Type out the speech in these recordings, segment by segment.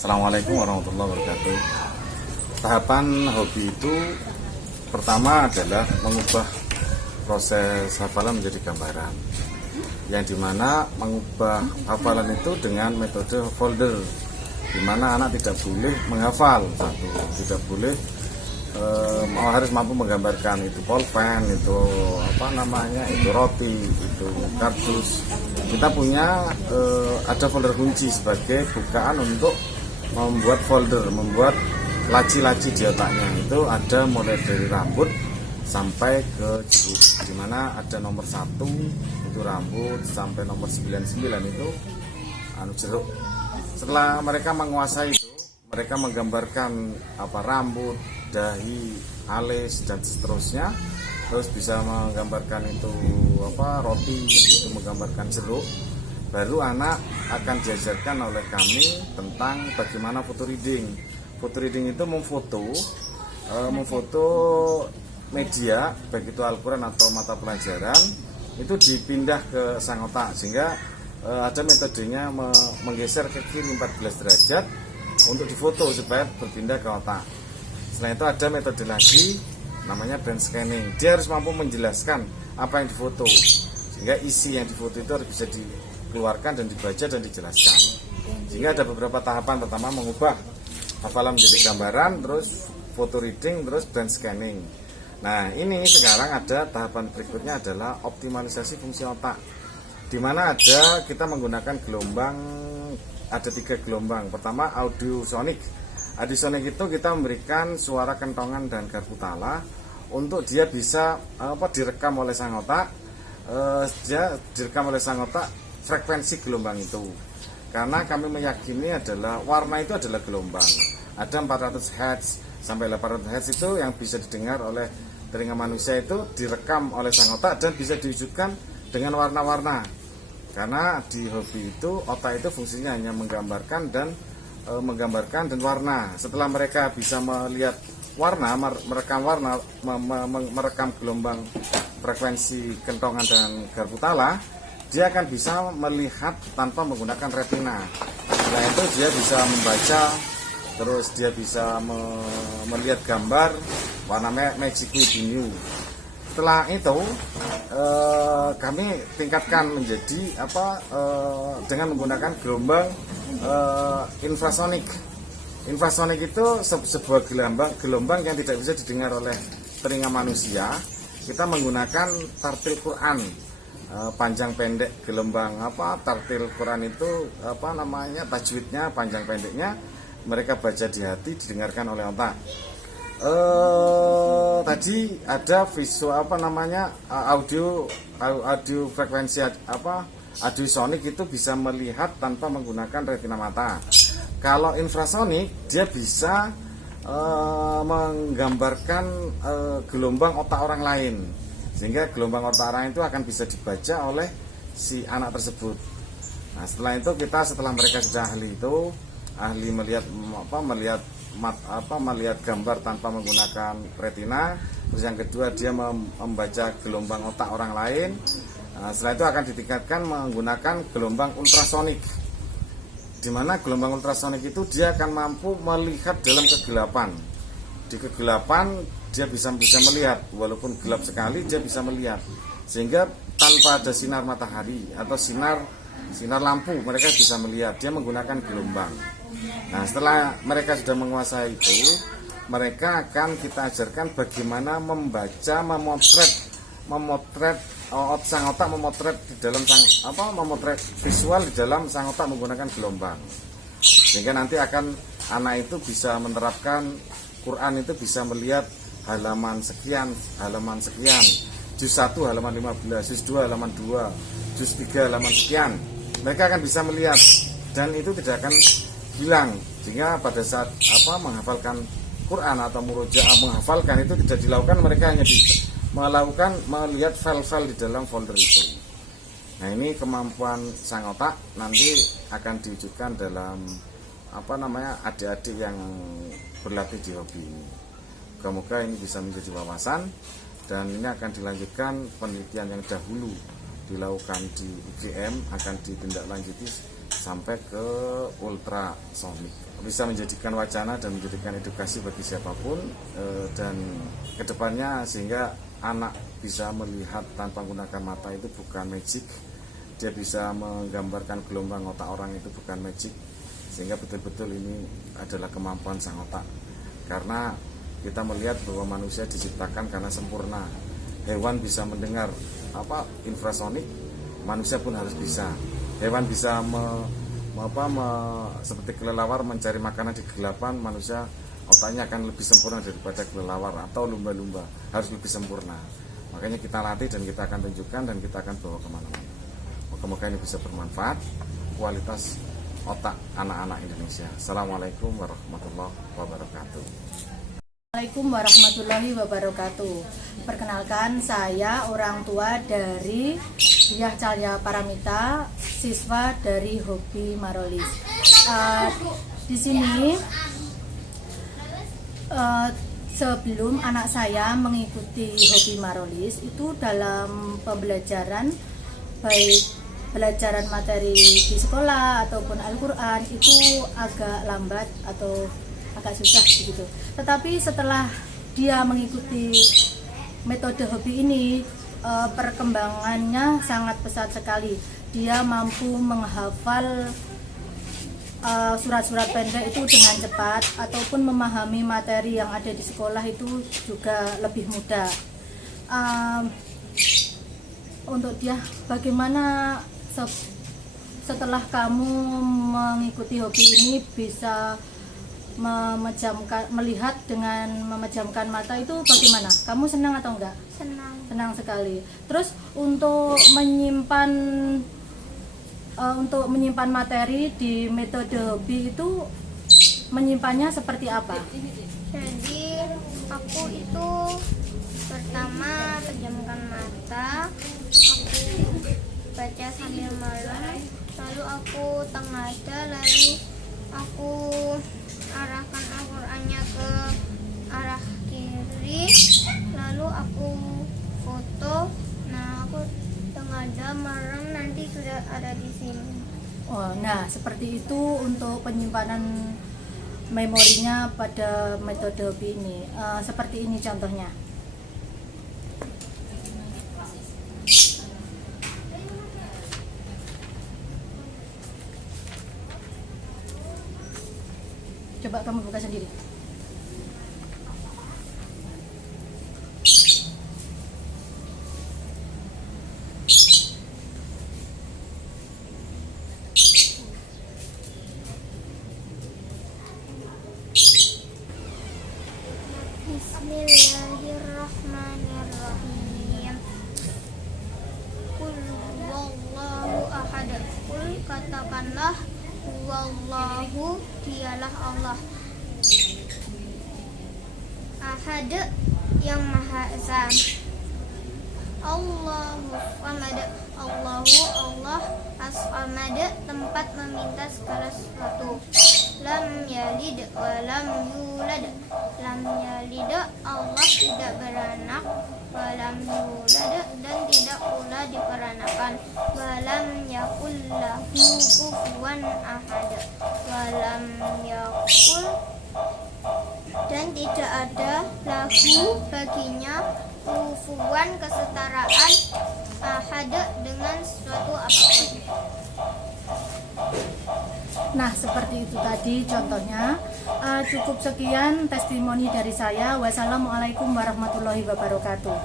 Assalamualaikum warahmatullahi wabarakatuh. Tahapan hobi itu pertama adalah mengubah proses hafalan menjadi gambaran, yang dimana mengubah hafalan itu dengan metode folder, dimana anak tidak boleh menghafal satu, tidak boleh harus mampu menggambarkan itu pulpen, itu itu roti, itu kardus. Kita punya ada folder kunci sebagai bukaan untuk membuat folder, membuat laci-laci di otaknya. Itu ada mulai dari rambut sampai ke jeruk, dimana ada nomor 1 itu rambut sampai nomor 99 itu jeruk. Setelah mereka menguasai itu, mereka menggambarkan rambut, dahi, alis dan seterusnya. Terus bisa menggambarkan itu roti, itu menggambarkan jeruk. Baru anak akan diajarkan oleh kami tentang bagaimana foto reading. Foto reading itu memfoto media, baik itu Al-Quran atau mata pelajaran, itu dipindah ke sang otak, sehingga ada metodenya menggeser ke kiri 14 derajat untuk difoto supaya berpindah ke otak. Setelah itu ada metode lagi namanya brain scanning. Dia harus mampu menjelaskan apa yang difoto, sehingga isi yang difoto itu harus bisa dikeluarkan dan dibaca dan dijelaskan. Sehingga ada beberapa tahapan. Pertama mengubah hafalan menjadi gambaran, terus foto reading, terus brain scanning. Nah, ini sekarang ada tahapan berikutnya adalah optimalisasi fungsi otak, di mana kita menggunakan gelombang, ada 3 gelombang. Pertama audiosonik. Audiosonik itu kita memberikan suara kentongan dan garpu tala untuk dia bisa direkam oleh sang otak. Dia direkam oleh sang otak frekuensi gelombang itu. Karena kami meyakini adalah warna itu adalah gelombang. Ada 400 Hz sampai 800 Hz itu yang bisa didengar oleh telinga manusia, itu direkam oleh sang otak dan bisa diwujudkan dengan warna-warna. Karena di hobi itu otak itu fungsinya hanya menggambarkan dan warna. Setelah mereka bisa melihat warna, merekam warna, merekam gelombang frekuensi kentongan dan garpu tala, dia akan bisa melihat tanpa menggunakan retina. Setelah itu dia bisa membaca, terus dia bisa melihat gambar warna Magic New. Setelah itu kami tingkatkan menjadi dengan menggunakan gelombang infrasonik. Infrasonik itu sebuah gelombang yang tidak bisa didengar oleh telinga manusia. Kita menggunakan tartil Quran, panjang pendek gelombang tartil Quran itu tajwidnya, panjang pendeknya mereka baca di hati, didengarkan oleh otak. Tadi ada visual audio frekuensi audiosonik itu bisa melihat tanpa menggunakan retina mata. Kalau infrasonik dia bisa menggambarkan gelombang otak orang lain, sehingga gelombang otak orang itu akan bisa dibaca oleh si anak tersebut. Nah, setelah mereka sudah ahli melihat gambar tanpa menggunakan retina. Terus yang kedua dia membaca gelombang otak orang lain. Setelah itu akan ditingkatkan menggunakan gelombang ultrasonik, di mana gelombang ultrasonik itu dia akan mampu melihat dalam kegelapan. Di kegelapan dia bisa melihat, walaupun gelap sekali dia bisa melihat, sehingga tanpa ada sinar matahari atau sinar lampu mereka bisa melihat. Dia menggunakan gelombang. Nah, setelah mereka sudah menguasai itu, mereka akan kita ajarkan bagaimana membaca, memotret sang otak, memotret visual di dalam sang otak menggunakan gelombang. Sehingga nanti anak itu bisa menerapkan Quran, itu bisa melihat halaman sekian, juz 1 halaman 15, juz 2 halaman 2, juz 3 halaman sekian. Mereka akan bisa melihat dan itu tidak akan hilang, sehingga pada saat menghafalkan Quran atau murojaah menghafalkan itu tidak dilakukan, mereka hanya melihat file-file di dalam folder itu. Nah, ini kemampuan sang otak nanti akan diwujudkan dalam adik-adik yang berlatih di hobi ini. Semoga ini bisa menjadi wawasan, dan ini akan dilanjutkan penelitian yang dahulu dilakukan di UGM akan ditindaklanjuti sampai ke ultrasonik. Bisa menjadikan wacana dan menjadikan edukasi bagi siapapun, dan kedepannya sehingga anak bisa melihat tanpa menggunakan mata itu bukan magic. Dia bisa menggambarkan gelombang otak orang itu bukan magic, sehingga betul-betul ini adalah kemampuan sang otak. Karena kita melihat bahwa manusia diciptakan karena sempurna. Hewan bisa mendengar infrasonik, manusia pun harus bisa. Hewan bisa seperti kelelawar mencari makanan di kegelapan, manusia otaknya akan lebih sempurna daripada kelelawar, atau lumba-lumba harus lebih sempurna. Makanya kita latih dan kita akan tunjukkan dan kita akan bawa kemana-mana. Moga-moga ini bisa bermanfaat kualitas otak anak-anak Indonesia. Assalamualaikum warahmatullahi wabarakatuh. Assalamualaikum warahmatullahi wabarakatuh. Perkenalkan, saya orang tua dari Diah Cahya Paramita, siswa dari Hobi Marolis. Di sini sebelum anak saya mengikuti Hobi Marolis, itu dalam pembelajaran, baik pelajaran materi di sekolah ataupun Al-Quran, itu agak lambat atau agak susah begitu. Tetapi setelah dia mengikuti metode hobi ini, perkembangannya sangat pesat sekali. Dia mampu menghafal surat-surat pendek itu dengan cepat, ataupun memahami materi yang ada di sekolah itu juga lebih mudah. Untuk dia, bagaimana setelah kamu mengikuti hobi ini bisa melihat dengan memejamkan mata, itu bagaimana? Kamu senang atau enggak? Senang. Senang sekali. Terus untuk menyimpan materi di metode hobi itu menyimpannya seperti apa? Jadi aku itu pertama pejamkan mata, aku baca sambil malam, lalu aku tengadah, lalu aku arahkan Al-Qur'annya ke arah kiri, lalu aku foto. Nah, aku tengadah merem, nanti sudah ada di sini. Oh, nah seperti itu untuk penyimpanan memorinya pada metode hobi ini. Seperti ini contohnya. Coba kamu buka sendiri. Bismillahirrahmanirrahim. Qul huwallahu ahad. Qul, katakanlah, huwallahu, dialah Allah. Ahad, yang Maha Esa. Allahu samad. Allahu, Allah, as-samad, tempat meminta segala sesuatu. Lam yalid wa lam yulad. Lam yalid, Allah tidak beranak, wa lam yulad, dan tidak pula diperanakan. Wa lam yakul lahu kufuwan ahad. Wa lam yakul, dan tidak ada lahu baginya kufuwan kesetaraan ahad dengan sesuatu apapun. Nah, seperti itu tadi contohnya. Cukup sekian testimoni dari saya. Wassalamualaikum warahmatullahi wabarakatuh.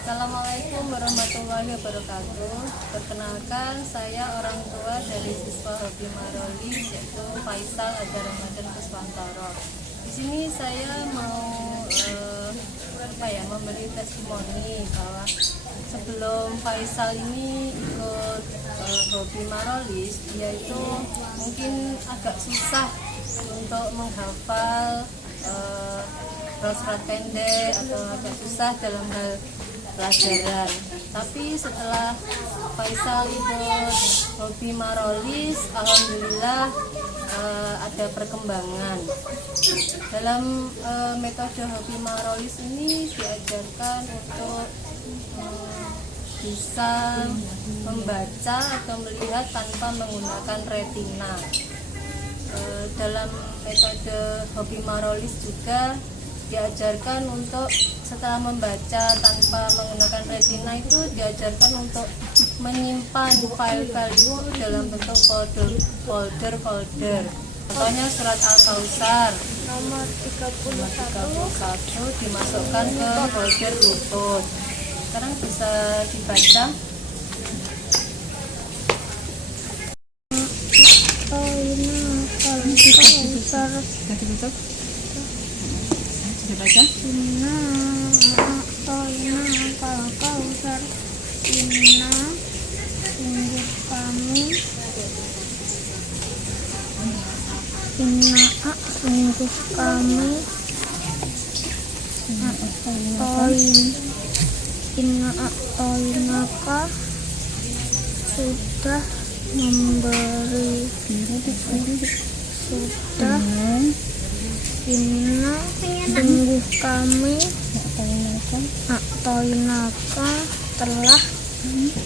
Assalamualaikum warahmatullahi wabarakatuh. Perkenalkan, saya orang tua dari siswa Hobi Marolis, yaitu Faisal Azhar Ramadan Kuswantoro. Di sini saya mau memberi testimoni bahwa sebelum Faisal ini ikut Hobi Marolis, dia itu mungkin agak susah untuk menghafal surat pendek, atau agak susah dalam hal pelajaran. Tapi setelah Faisal ikut Hobi Marolis, alhamdulillah ada perkembangan. Dalam metode Hobi Marolis ini diajarkan untuk bisa membaca atau melihat tanpa menggunakan retina. Dalam metode hobi marolis juga diajarkan untuk setelah membaca tanpa menggunakan retina itu diajarkan untuk menyimpan file-file itu dalam bentuk folder. Contohnya surat Al-Kautsar Nomor 31 dimasukkan ke folder lutut. Sekarang bisa dibaca. Sudah dibaca? Sungguh kami atoinaka sudah memberi sungguh kami atoinaka telah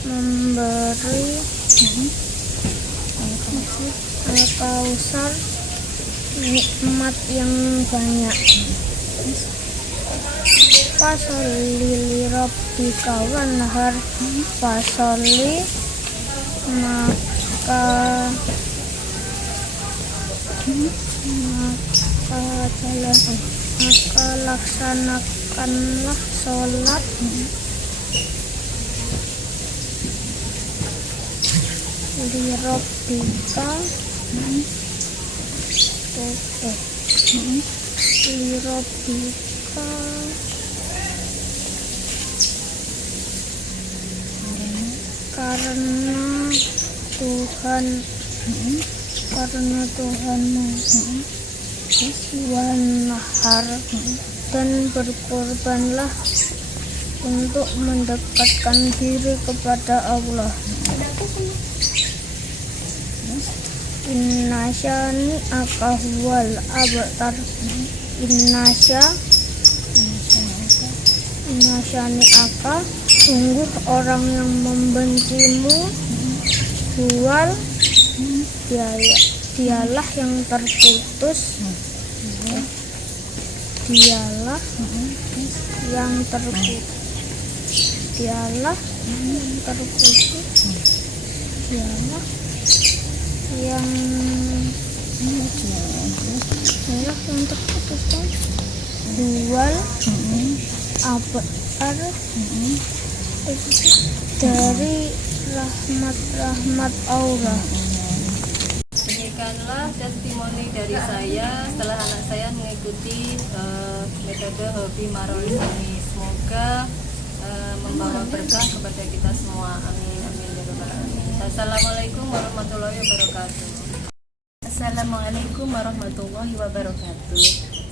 memberi Al-Kautsar nikmat yang banyak. Fasholli li rabbika wanhar. Fasholli maka laksanakanlah sholat li rabbika li rabbika karena Tuhanmu wanhar dan berkorbanlah untuk mendekatkan diri kepada Allah. Inna syani'aka huwal abtar. Inna syani'aka sungguh orang yang membencimu huwal dialah yang terputus. Dialah yang terputus. Dialah yang terputus kan? Dual abad dari rahmat Allah. Demikianlah testimoni dari saya setelah anak saya mengikuti metode hobi marolis ini. Semoga membawa berkah kepada kita semua. Amin amin ya rabbal alamin. Assalamualaikum warahmatullahi wabarakatuh. Assalamualaikum warahmatullahi wabarakatuh.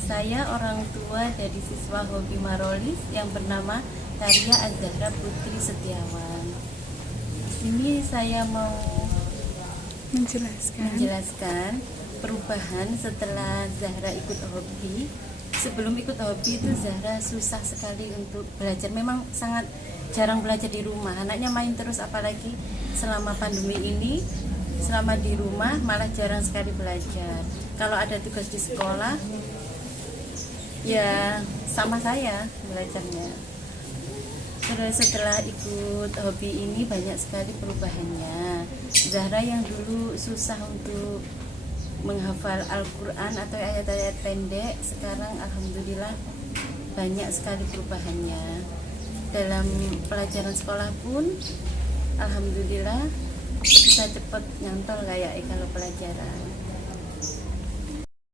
Saya orang tua dari siswa hobi marolis yang bernama Taria Az-Zahra Putri Setiawan. Di sini saya mau menjelaskan perubahan setelah Zahra ikut hobi. Sebelum ikut hobi itu Zahra susah sekali untuk belajar. Memang sangat jarang belajar di rumah. Anaknya main terus, apalagi selama pandemi ini, selama di rumah malah jarang sekali belajar. Kalau ada tugas di sekolah, ya sama saya belajarnya. Terus setelah ikut hobi ini banyak sekali perubahannya. Zahra yang dulu susah untuk menghafal Al-Quran atau ayat-ayat pendek, sekarang alhamdulillah banyak sekali perubahannya. Dalam pelajaran sekolah pun alhamdulillah bisa cepat nyantol kayak kalau pelajaran.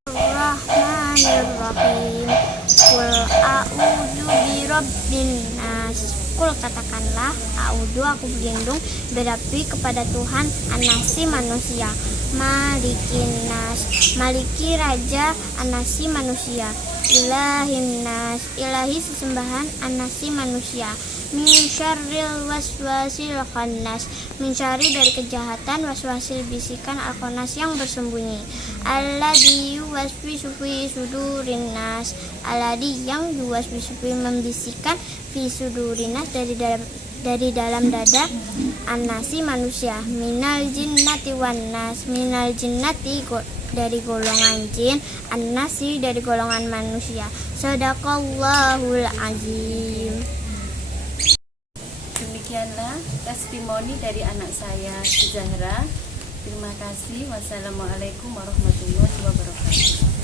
Bismillahirrahmanirrahim. Qul a'udzu birabbin nas. Qul katakanlah, a'udzu aku berlindung berapi kepada Tuhan anasi manusia. Malikin nas, maliki raja anasi manusia. Ilahin nas, ilahi sesembahan anasi manusia. Min syarril waswasil khannas, mencari dari kejahatan waswasil bisikan al-khannas yang bersembunyi. Alladzi yuwaswisu fi sudurin nas, alladzi yang yuwaswisu membisikkan fi sudurin nas dari dalam dada An-Nasi manusia, minal jinnati wan nas, minal jinnati dari golongan jin, An-Nasi dari golongan manusia. Shadaqallahul azim. Demikianlah testimoni dari anak saya, Zahra. Terima kasih. Wassalamualaikum warahmatullahi wabarakatuh.